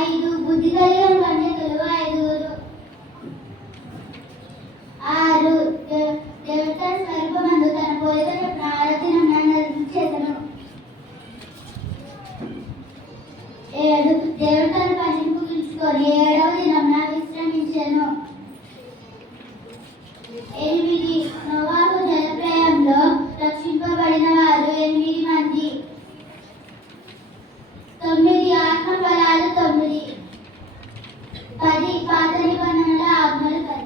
ఐదు బుద్ధి కలిగిన కన్యకలు ఐదుగురు. ఆరు దేవుడు తన స్వరూపమందు తన పోలిక చొప్పున ఆరో దినమున నిర్మించెను. ఏడు దేవుడు తన పనిని ముగించుకొని ఏడవ దినమున విశ్రమించెను. ఎనిమిది నోవాహు జలప్రళయంలో రక్షింపబడిన వారు 8 మంది. 9 ఆత్మ ఫలాలు 9. 10 పాత నిబంధనల ఆజ్ఞలు 10.